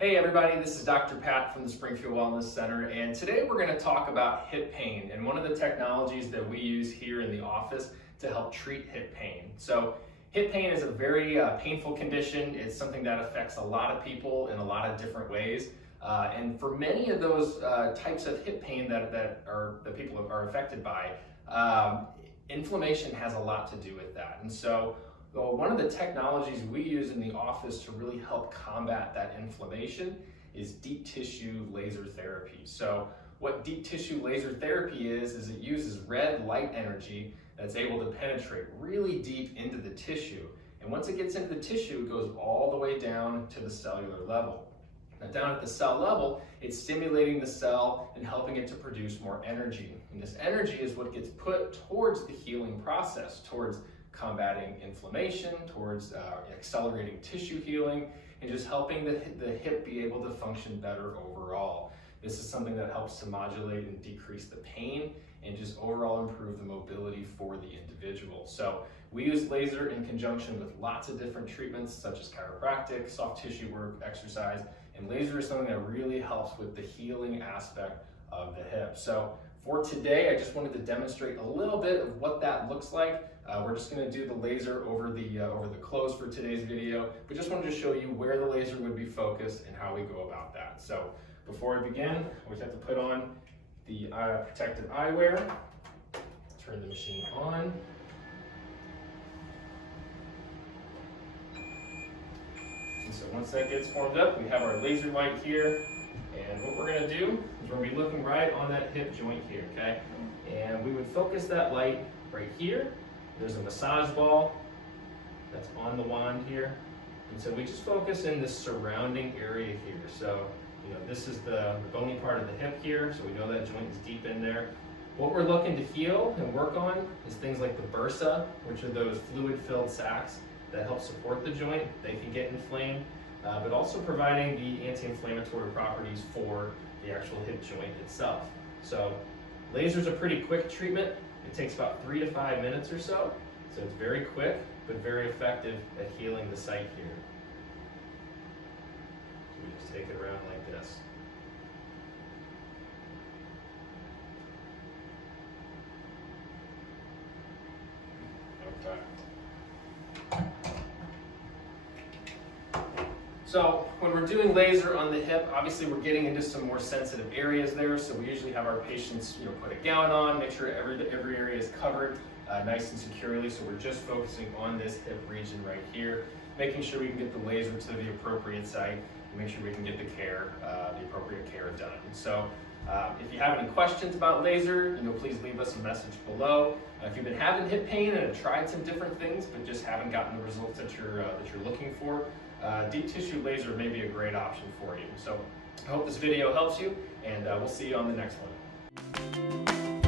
Hey everybody, this is Dr. Pat from the Springfield Wellness Center, and today we're going to talk about hip pain and one of the technologies that we use here in the office to help treat hip pain. So hip pain is a very painful condition. It's something that affects a lot of people in a lot of different ways. And for many of those types of hip pain that people are affected by, inflammation has a lot to do with that. And so one of the technologies we use in the office to really help combat that inflammation is deep tissue laser therapy. So what deep tissue laser therapy is it uses red light energy that's able to penetrate really deep into the tissue. And once it gets into the tissue, it goes all the way down to the cellular level. Now down at the cell level, it's stimulating the cell and helping it to produce more energy. And this energy is what gets put towards the healing process, towards combating inflammation, towards accelerating tissue healing, and just helping the hip be able to function better overall. This is something that helps to modulate and decrease the pain and just overall improve the mobility for the individual. So we use laser in conjunction with lots of different treatments such as chiropractic, soft tissue work, exercise, and laser is something that really helps with the healing aspect of the hip. So for today, I just wanted to demonstrate a little bit of what that looks like. We're just going to do the laser over the clothes for today's video, but just wanted to show you where the laser would be focused and how we go about that. So before I begin, we have to put on the protective eyewear, turn the machine on. And so once that gets formed up, we have our laser light here. And what we're going to do is we're going to be looking right on that hip joint here, okay? And we would focus that light right here. There's a massage ball that's on the wand here. And so we just focus in the surrounding area here. So, this is the bony part of the hip here, so we know that joint is deep in there. What we're looking to heal and work on is things like the bursa, which are those fluid-filled sacs that help support the joint. They can get inflamed, but also providing the anti-inflammatory properties for the actual hip joint itself. So laser's a pretty quick treatment. It takes about 3 to 5 minutes or so. So it's very quick, but very effective at healing the site here. So we just take it around like this. Okay. So when we're doing laser on the hip, obviously we're getting into some more sensitive areas there. So we usually have our patients, put a gown on, make sure every area is covered nice and securely. So we're just focusing on this hip region right here, making sure we can get the laser to the appropriate site and make sure we can get the appropriate care done. So if you have any questions about laser, please leave us a message below. If you've been having hip pain and have tried some different things but just haven't gotten the results that you're looking for, deep tissue laser may be a great option for you. So I hope this video helps you, and we'll see you on the next one.